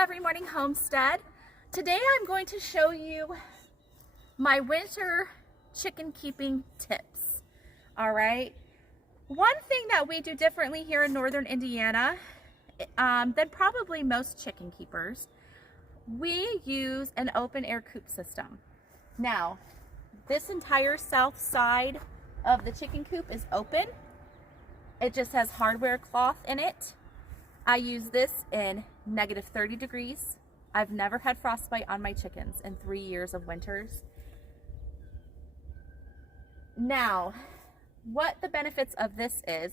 Every Morning Homestead. Today I'm going to show you my winter chicken keeping tips. All right. One thing that we do differently here in northern Indiana than probably most chicken keepers, we use an open air coop system. Now, this entire south side of the chicken coop is open. It just has hardware cloth in it. I use this in negative 30 degrees. I've never had frostbite on my chickens in 3 years of winters. Now, what the benefits of this is,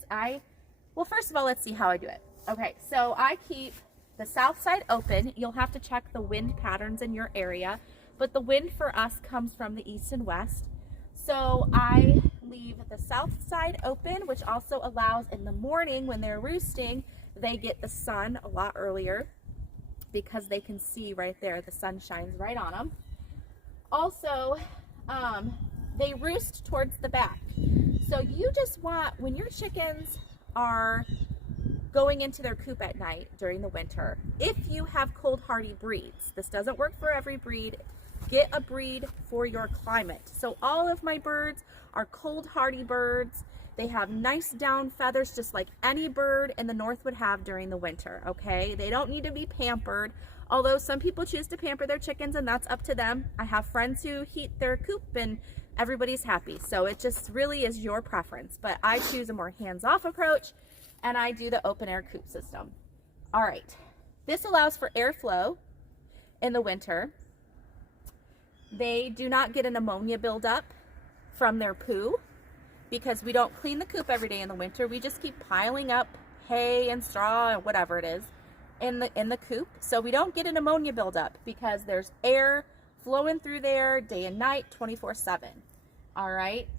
well, first of all, let's see how I do it. Okay, so I keep the south side open. You'll have to check the wind patterns in your area, but the wind for us comes from the east and west. So I leave the south side open, which also allows in the morning when they're roosting, they get the sun a lot earlier because they can see right there, the sun shines right on them. Also, they roost towards the back. So you just want, when your chickens are going into their coop at night during the winter, if you have cold hardy breeds, this doesn't work for every breed, get a breed for your climate. So all of my birds are cold hardy birds. They have nice down feathers just like any bird in the north would have during the winter, okay? They don't need to be pampered, although some people choose to pamper their chickens and that's up to them. I have friends who heat their coop and everybody's happy. So it just really is your preference, but I choose a more hands-off approach and I do the open air coop system. All right, this allows for airflow in the winter. They do not get an ammonia buildup from their poo, because we don't clean the coop every day in the winter. We just keep piling up hay and straw and whatever it is in the coop. So we don't get an ammonia buildup because there's air flowing through there day and night, 24/7. All right.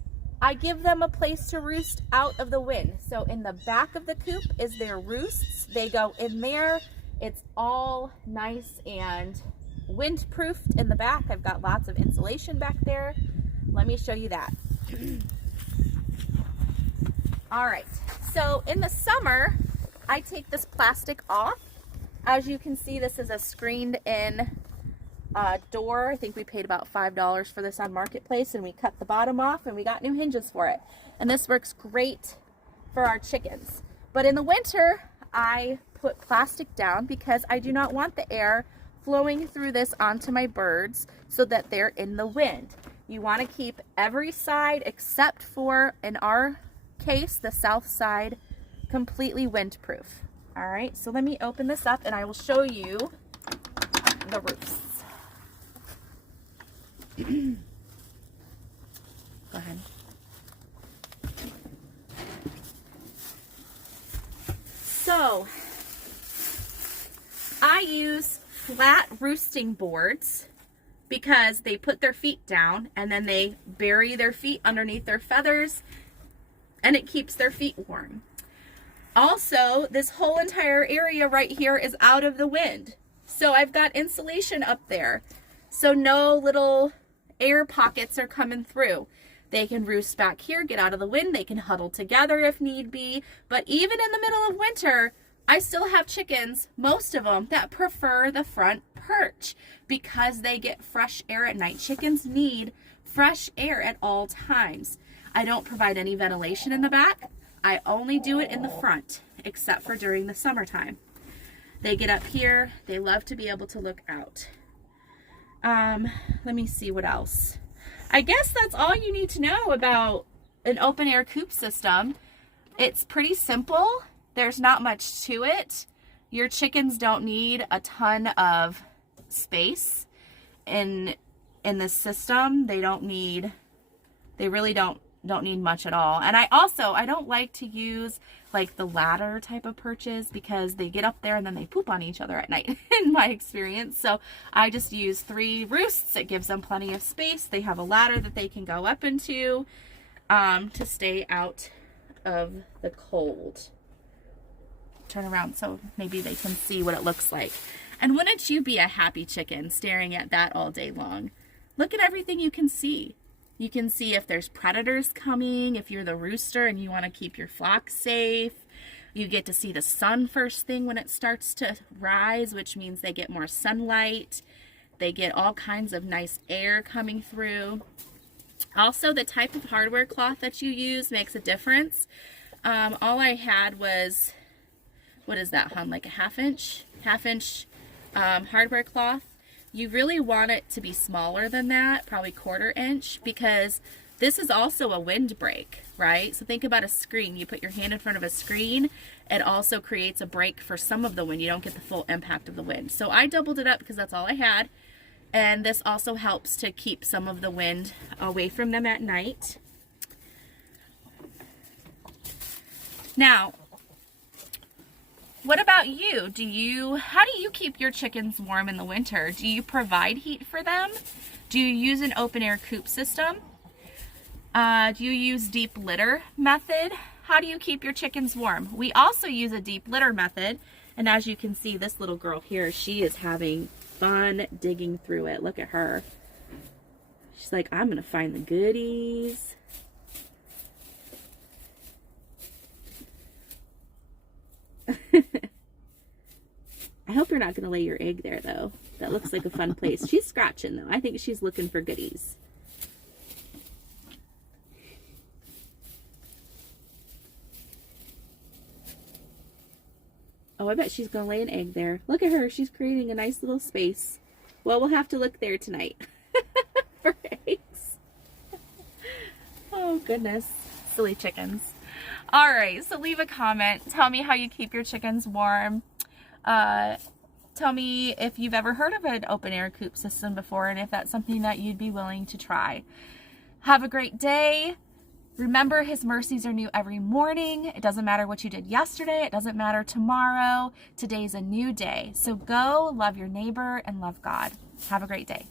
I give them a place to roost out of the wind. So in the back of the coop is their roosts. They go in there. It's all nice and windproofed in the back. I've got lots of insulation back there. Let me show you that. All right, so in the summer, I take this plastic off. As you can see, this is a screened in door. I think we paid about $5 for this on Marketplace, and we cut the bottom off and we got new hinges for it. And this works great for our chickens. But in the winter, I put plastic down because I do not want the air flowing through this onto my birds so that they're in the wind. You want to keep every side except for, in our case, the south side, completely windproof. All right, so let me open this up and I will show you the roofs. Go ahead. So I use flat roosting boards because they put their feet down and then they bury their feet underneath their feathers and it keeps their feet warm. Also, this whole entire area right here is out of the wind. So I've got insulation up there. So no little air pockets are coming through. They can roost back here, get out of the wind. They can huddle together if need be. But even in the middle of winter, I still have chickens, most of them, that prefer the front perch because they get fresh air at night. Chickens need fresh air at all times. I don't provide any ventilation in the back. I only do it in the front, except for during the summertime. They get up here. They love to be able to look out. Let me see what else. I guess that's all you need to know about an open air coop system. It's pretty simple. There's not much to it. Your chickens don't need a ton of space in this system. They really don't need much at all. And I don't like to use like the ladder type of perches because they get up there and then they poop on each other at night in my experience. So I just use 3 roosts. It gives them plenty of space. They have a ladder that they can go up into to stay out of the cold. Turn around so maybe they can see what it looks like. And wouldn't you be a happy chicken staring at that all day long? Look at everything you can see. You can see if there's predators coming, if you're the rooster and you want to keep your flock safe. You get to see the sun first thing when it starts to rise, which means they get more sunlight. They get all kinds of nice air coming through. Also, the type of hardware cloth that you use makes a difference. All I had was, what is that, hon? Like a half inch hardware cloth. You really want it to be smaller than that, probably 1/4 inch, because this is also a windbreak, right? So think about a screen. You put your hand in front of a screen. It also creates a break for some of the wind. You don't get the full impact of the wind. So I doubled it up because that's all I had. And this also helps to keep some of the wind away from them at night. Now, what about you? How do you keep your chickens warm in the winter? Do you provide heat for them? Do you use an open air coop system? Do you use deep litter method? How do you keep your chickens warm? We also use a deep litter method. And as you can see, this little girl here, she is having fun digging through it. Look at her. She's like, I'm going to find the goodies. I hope you're not going to lay your egg there, though. That looks like a fun place. She's scratching, though. I think she's looking for goodies. Oh, I bet she's going to lay an egg there. Look at her. She's creating a nice little space. Well, we'll have to look there tonight for eggs. Oh, goodness. Silly chickens. All right, so leave a comment. Tell me how you keep your chickens warm. Tell me if you've ever heard of an open air coop system before and if that's something that you'd be willing to try. Have a great day. Remember, his mercies are new every morning. It doesn't matter what you did yesterday. It doesn't matter tomorrow. Today's a new day. So go love your neighbor and love God. Have a great day.